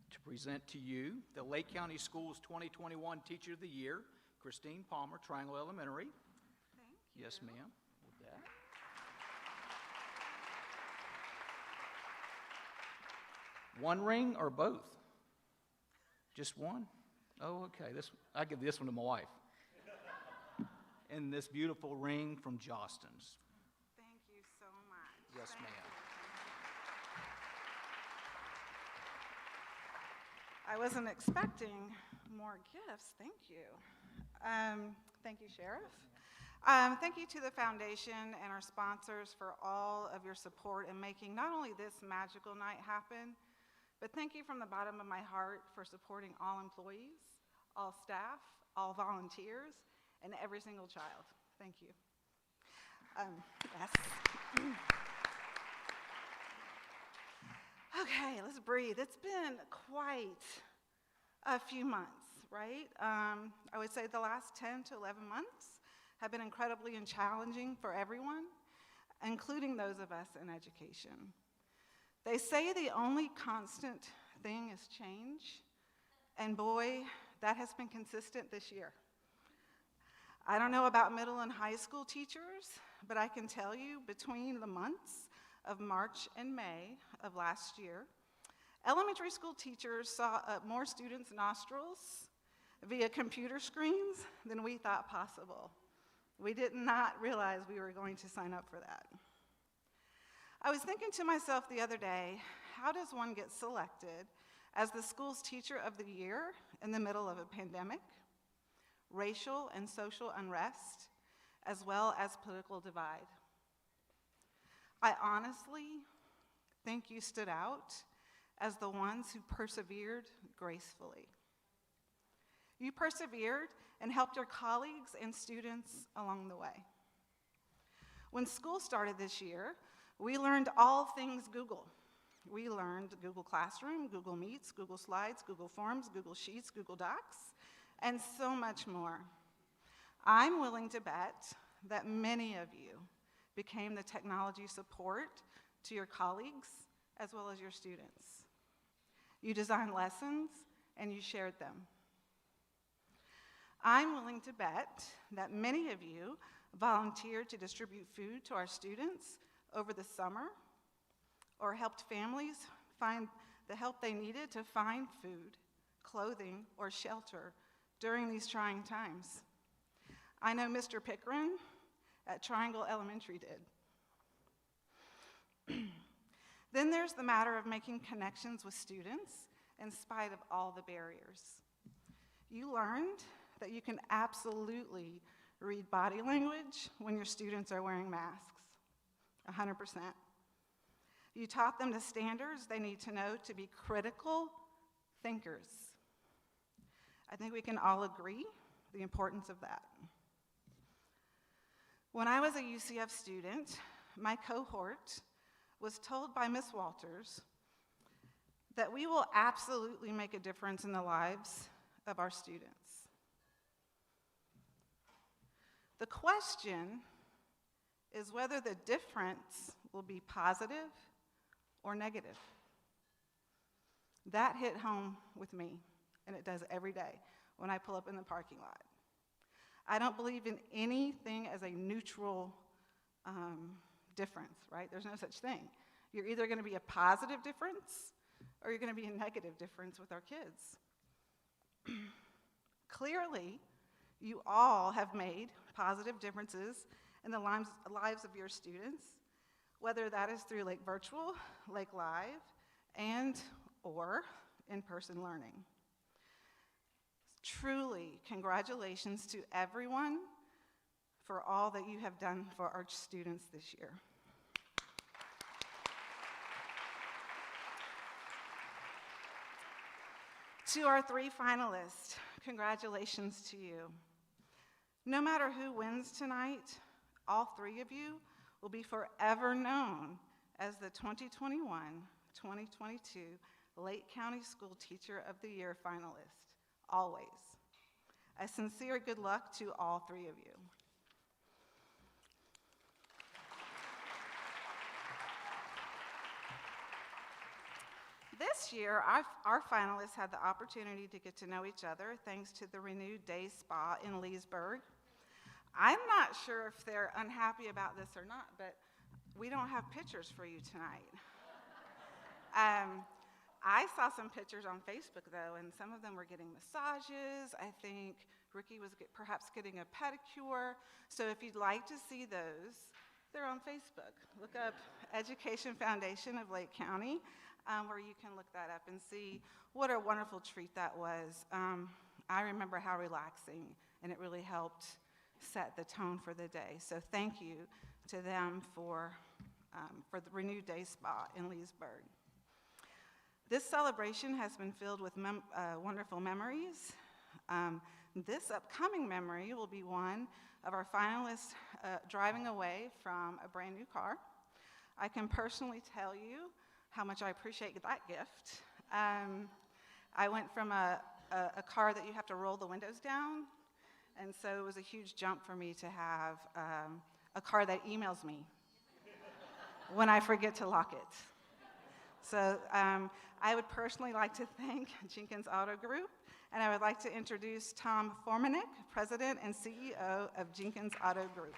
to present to you the Lake County Schools 2021 Teacher of the Year, Christine Palmer, Triangle Elementary. Yes, ma'am. With that. One ring or both? Just one? Oh, okay. I give this one to my wife. And this beautiful ring from Jostens. Thank you so much. Yes, ma'am. I wasn't expecting more gifts. Thank you. Thank you, Sheriff. Thank you to the foundation and our sponsors for all of your support in making not only this magical night happen, but thank you from the bottom of my heart for supporting all employees, all staff, all volunteers, and every single child. Thank you. Yes. Okay, let's breathe. It's been quite a few months, right? I would say the last 10 to 11 months have been incredibly challenging for everyone, including those of us in education. They say the only constant thing is change, and boy, that has been consistent this year. I don't know about middle and high school teachers, but I can tell you between the months of March and May of last year, elementary school teachers saw up more students' nostrils via computer screens than we thought possible. We did not realize we were going to sign up for that. I was thinking to myself the other day, how does one get selected as the school's teacher of the year in the middle of a pandemic, racial and social unrest, as well as political divide? I honestly think you stood out as the ones who persevered gracefully. You persevered and helped your colleagues and students along the way. When school started this year, we learned all things Google. We learned Google Classroom, Google Meets, Google Slides, Google Forms, Google Sheets, Google Docs, and so much more. I'm willing to bet that many of you became the technology support to your colleagues as well as your students. You designed lessons and you shared them. I'm willing to bet that many of you volunteered to distribute food to our students over the summer or helped families find the help they needed to find food, clothing, or shelter during these trying times. I know Mr. Pickering at Triangle Elementary did. Then there's the matter of making connections with students in spite of all the barriers. You learned that you can absolutely read body language when your students are wearing masks, 100%. You taught them the standards they need to know to be critical thinkers. I think we can all agree the importance of that. When I was a UCF student, my cohort was told by Ms. Walters that we will absolutely make a difference in the lives of our students. The question is whether the difference will be positive or negative. That hit home with me, and it does every day when I pull up in the parking lot. I don't believe in anything as a neutral difference, right? There's no such thing. You're either going to be a positive difference or you're going to be a negative difference with our kids. Clearly, you all have made positive differences in the lives of your students, whether that is through like virtual, like live, and or in-person learning. Truly, congratulations to everyone for all that you have done for our students this year. To our 3 finalists, congratulations to you. No matter who wins tonight, all 3 of you will be forever known as the 2021-2022 Lake County School Teacher of the Year finalist, always. A sincere good luck to all 3 of you. This year, our finalists had the opportunity to get to know each other thanks to the renewed day spa in Leesburg. I'm not sure if they're unhappy about this or not, but we don't have pictures for you tonight. I saw some pictures on Facebook, though, and some of them were getting massages. I think Ricky was perhaps getting a pedicure. So if you'd like to see those, they're on Facebook. Look up Education Foundation of Lake County, where you can look that up and see what a wonderful treat that was. I remember how relaxing, and it really helped set the tone for the day. So thank you to them for the Renewed Day Spa in Leesburg. This celebration has been filled with wonderful memories. This upcoming memory will be one of our finalists driving away from a brand new car. I can personally tell you how much I appreciate that gift. I went from a car that you have to roll the windows down, and so it was a huge jump for me to have a car that emails me when I forget to lock it. So I would personally like to thank Jenkins Auto Group, and I would like to introduce Tom Formanek, President and CEO of Jenkins Auto Group.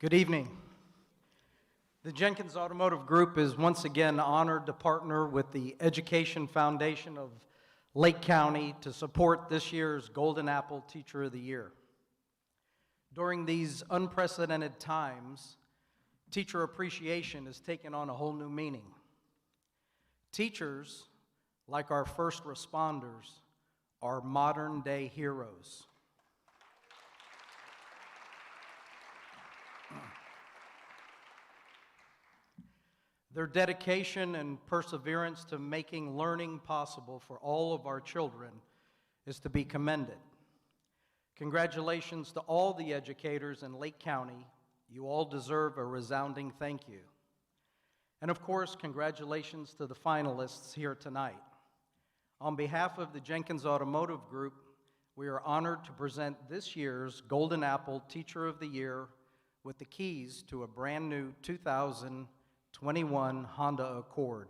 Good evening. The Jenkins Automotive Group is once again honored to partner with the Education Foundation of Lake County to support this year's Golden Apple Teacher of the Year. During these unprecedented times, teacher appreciation has taken on a whole new meaning. Teachers, like our first responders, are modern-day heroes. Their dedication and perseverance to making learning possible for all of our children is to be commended. Congratulations to all the educators in Lake County. You all deserve a resounding thank you. And of course, congratulations to the finalists here tonight. On behalf of the Jenkins Automotive Group, we are honored to present this year's Golden Apple Teacher of the Year with the keys to a brand new 2021 Honda Accord.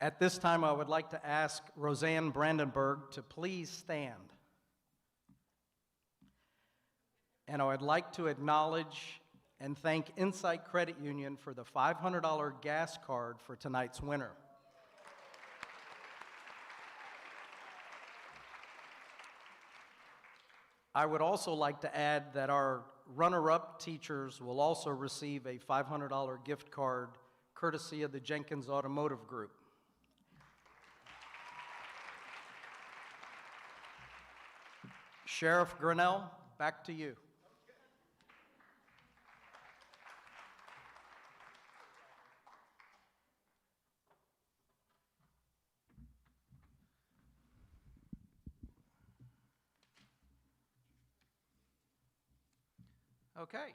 At this time, I would like to ask Roseanne Brandenburg to please stand. And I would like to acknowledge and thank Insight Credit Union for the $500 gas card for tonight's winner. I would also like to add that our runner-up teachers will also receive a $500 gift card courtesy of the Jenkins Automotive Group. Sheriff Grinnell, back to you. Okay.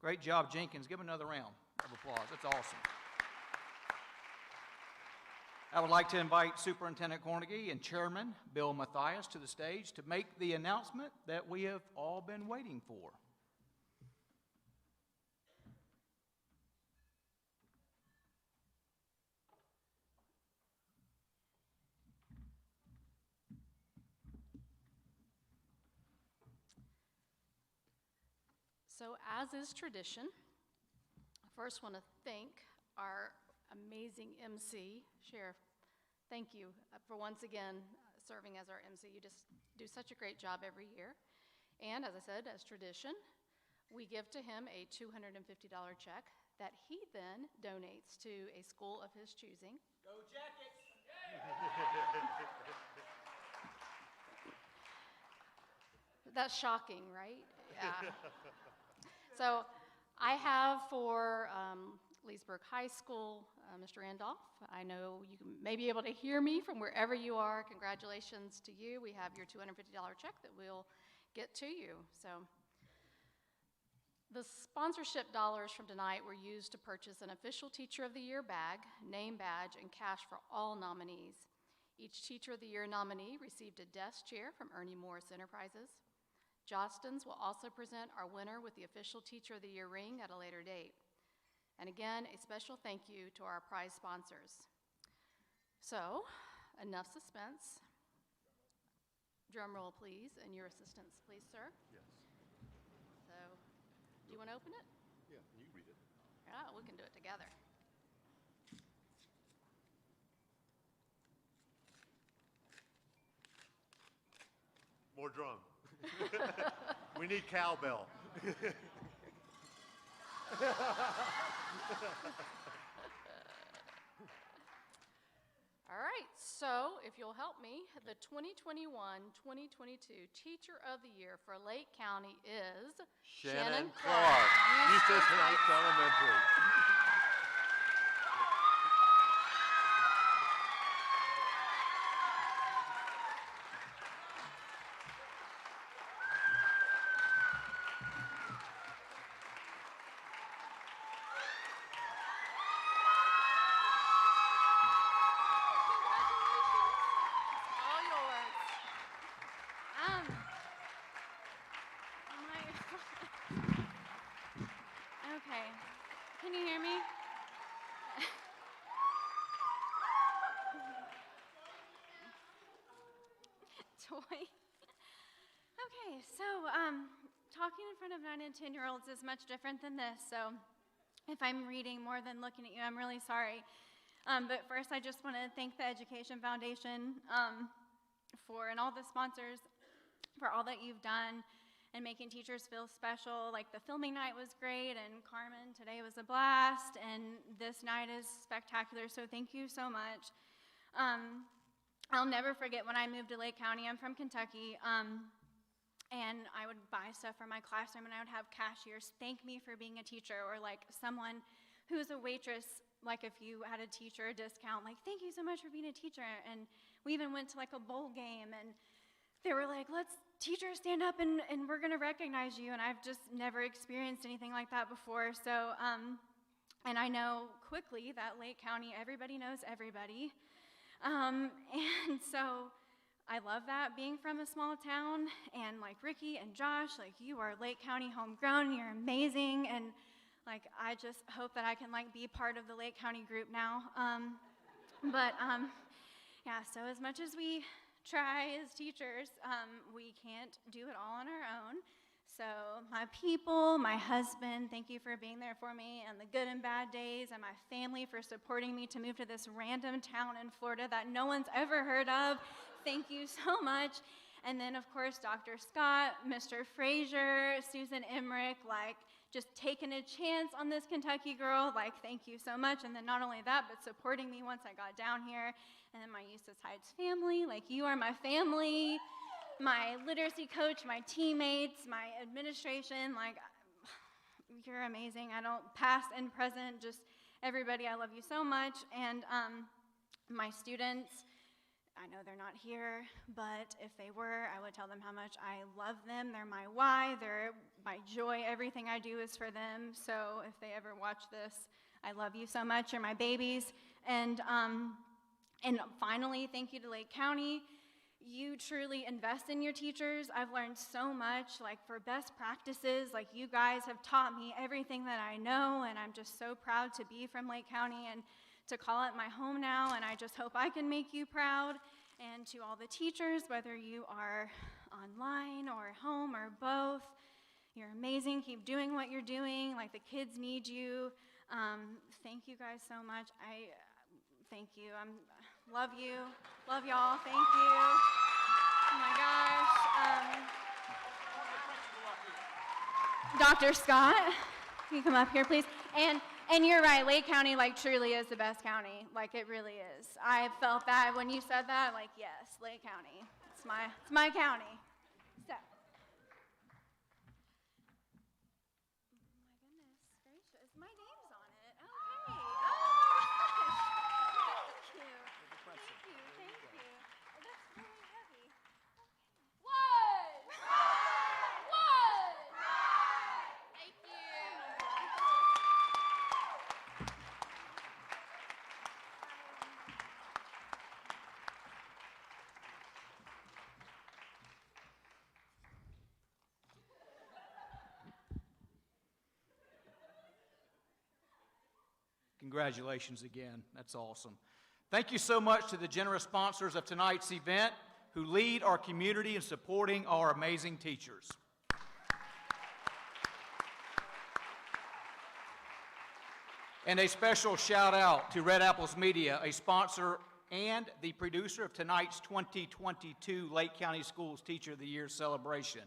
Great job, Jenkins. Give him another round of applause. That's awesome. I would like to invite Superintendent Cornegie and Chairman Bill Mathias to the stage to make the announcement that we have all been waiting for. So as is tradition, I first want to thank our amazing MC, Sheriff. Thank you for once again serving as our MC. You just do such a great job every year. And as I said, as tradition, we give to him a $250 check that he then donates to a school of his choosing. Go Jackets! That's shocking, right? Yeah. So I have for Leesburg High School, Mr. Randolph. I know you may be able to hear me from wherever you are. Congratulations to you. We have your $250 check that we'll get to you. So the sponsorship dollars from tonight were used to purchase an official Teacher of the Year bag, name badge, and cash for all nominees. Each Teacher of the Year nominee received a desk chair from Ernie Morris Enterprises. Jostens will also present our winner with the official Teacher of the Year ring at a later date. And again, a special thank you to our prize sponsors. So, enough suspense. Drum roll, please, and your assistance, please, sir. Yes. So, do you want to open it? Yeah, you read it. Yeah, we can do it together. More drum. We need cowbell. All right, so if you'll help me, the 2021-2022 Teacher of the Year for Lake County is Shannon Clark, Eustis Heights Elementary. all yours. Okay, can you hear me? Toy. Okay, so talking in front of 9 and 10-year-olds is much different than this, so if I'm reading more than looking at you, I'm really sorry. But first, I just want to thank the Education Foundation and all the sponsors for all that you've done and making teachers feel special. Like the filming night was great, and Carmen, today was a blast, and this night is spectacular, so thank you so much. I'll never forget when I moved to Lake County. I'm from Kentucky, and I would buy stuff for my classroom, and I would have cashiers thank me for being a teacher, or like someone who's a waitress, like if you had a teacher discount, like, thank you so much for being a teacher. And we even went to like a bowl game, and they were like, let's teachers stand up and we're gonna recognize you. And I've just never experienced anything like that before. So, and I know quickly that Lake County, everybody knows everybody. And so I love that, being from a small town, and like Ricky and Josh, like you are Lake County homegrown, you're amazing, and like I just hope that I can like be part of the Lake County group now. Yeah, so as much as we try as teachers, we can't do it all on our own. So my people, my husband, thank you for being there for me and the good and bad days, and my family for supporting me to move to this random town in Florida that no one's ever heard of. Thank you so much. And then, of course, Dr. Scott, Mr. Frazier, Susan Emmerich, like just taking a chance on this Kentucky girl, like thank you so much. And then not only that, but supporting me once I got down here. And then my Eustis Heights family, like you are my family, my literacy coach, my teammates, my administration, like you're amazing. I don't, past and present, just everybody, I love you so much. And my students, I know they're not here, but if they were, I would tell them how much I love them. They're my why, they're my joy. Everything I do is for them. So if they ever watch this, I love you so much. You're my babies. And finally, thank you to Lake County. You truly invest in your teachers. I've learned so much, like for best practices, like you guys have taught me everything that I know, and I'm just so proud to be from Lake County and to call it my home now, and I just hope I can make you proud. And to all the teachers, whether you are online or home or both, you're amazing. Keep doing what you're doing. Like the kids need you. Thank you guys so much. Thank you. Love you. Love y'all. Thank you. Oh my gosh. Dr. Scott, can you come up here, please? And you're right, Lake County, like, truly is the best county. Like, it really is. I felt that when you said that, like, yes, Lake County. It's my county. So. Oh, my goodness gracious. My name's on it. Okay. Oh, my gosh. Thank you. Thank you. Thank you. That's really heavy. One! One! Thank you. Congratulations again. That's awesome. Thank you so much to the generous sponsors of tonight's event who lead our community in supporting our amazing teachers. And a special shout out to Red Apples Media, a sponsor and the producer of tonight's 2022 Lake County Schools Teacher of the Year celebration.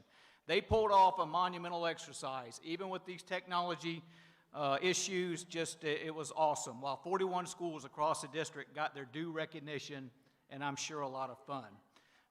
They pulled off a monumental exercise, even with these technology issues. It was awesome. While 41 schools across the district got their due recognition, and I'm sure a lot of fun.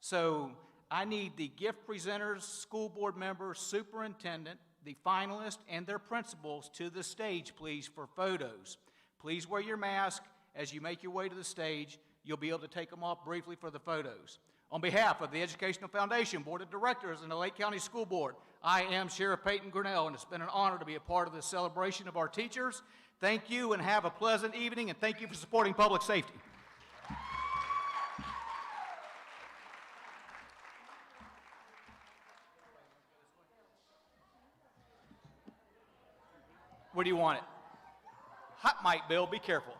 So I need the gift presenters, school board members, superintendent, the finalists, and their principals to the stage, please, for photos. Please wear your mask as you make your way to the stage. You'll be able to take them off briefly for the photos. On behalf of the Educational Foundation, Board of Directors, and the Lake County School Board, I am Sheriff Peyton Grinnell, and it's been an honor to be a part of this celebration of our teachers. Thank you, and have a pleasant evening, and thank you for supporting public safety. Where do you want it? Hot mic, Bill, be careful.